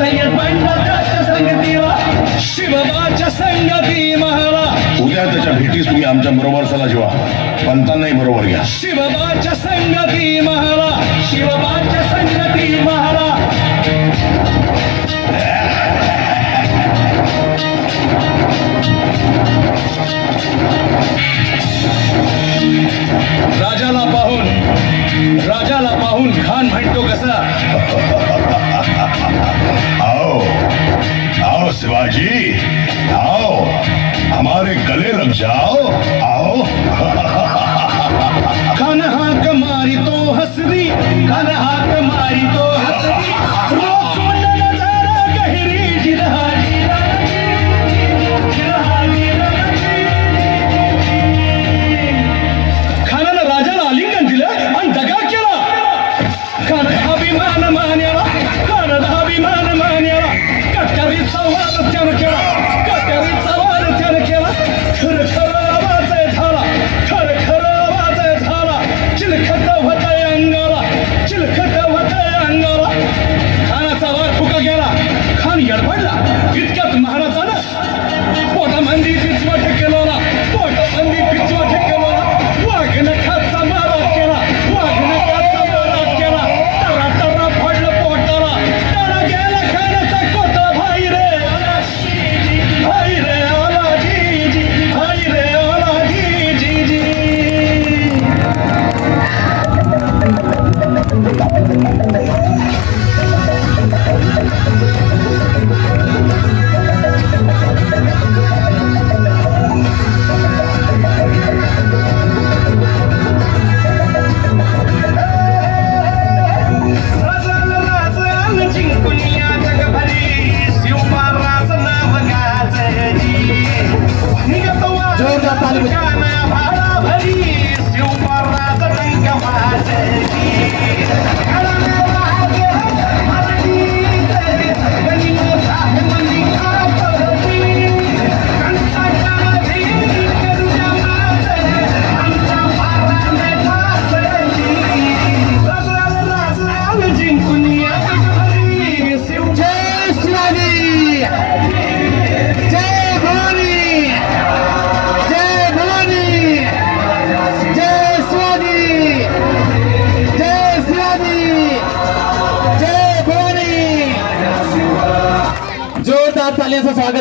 सय्यद संगतीला शिवबाच्या संगती महारा उद्या त्याच्या भेटीस तुम्ही आमच्या बरोबर चला शिवा पंतांनाही बरोबर घ्या शिवबाच्या संगती महारा शिवबाच्या संगती महारा राजाला पाहून खान म्हणतो कसा आओ आओ शिवाजी आओ हमारे गले लग जाओ आओ खान हाक मारी तो हसरी खान हाक मारी तो हसरी रोखून नजारा गहिरी जिरहाडी खानानं राजाला आलिंगन दिलं आणि दगा केला खानाचा अभिमान मान्याला खानाचा अभिमान मान्याला कट्यारीचा वाद त्यानं केला कट्यारीचा वाद त्यानं केला खरं खरं आवाज झाला खरं खरं आवाज झाला चिलखत होतंय अंगाला चिलखत होतंय अंगाला खानाचा वार फुका गेला खान यडपडला इतक्यात महाराजानं पोटामंदी पिचवट केला ना पोटामंदी पिचवट केला वाघनं खाचा मारा केला वाघनं खाचा मारा केला तरा तरा पडलं पोटाला तरा गेला खानाचा कोटा भाई रे आला जी जी भाई रे आला जी जी जोरदार तालियांचं स्वागत।